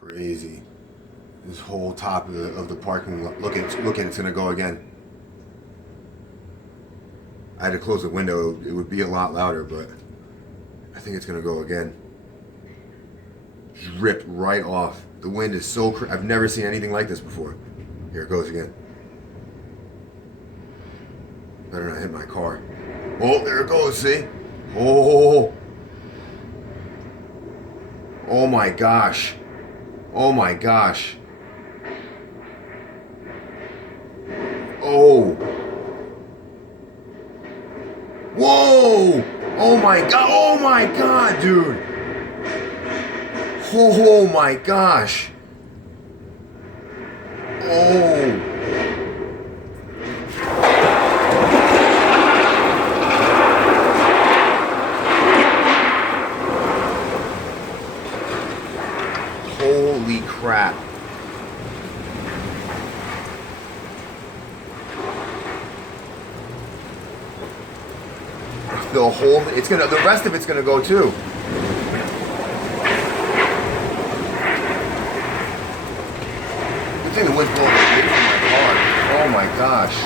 Crazy. This whole top of the parking lot. Look, it's gonna go again. I had to close the window. It would be a lot louder, but I think it's gonna go again. Just ripped right off. The wind is so I've never seen anything like this before. Here it goes again. Better not hit my car. Oh, there it goes, see? Oh. Oh my gosh. Oh my gosh. Oh. Whoa! Oh my god! Oh my god, dude! Oh my gosh! Oh! Holy crap! The rest of it's gonna go too. Good thing the wind's blowing away from my car. Oh my gosh.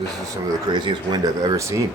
This is some of the craziest wind I've ever seen.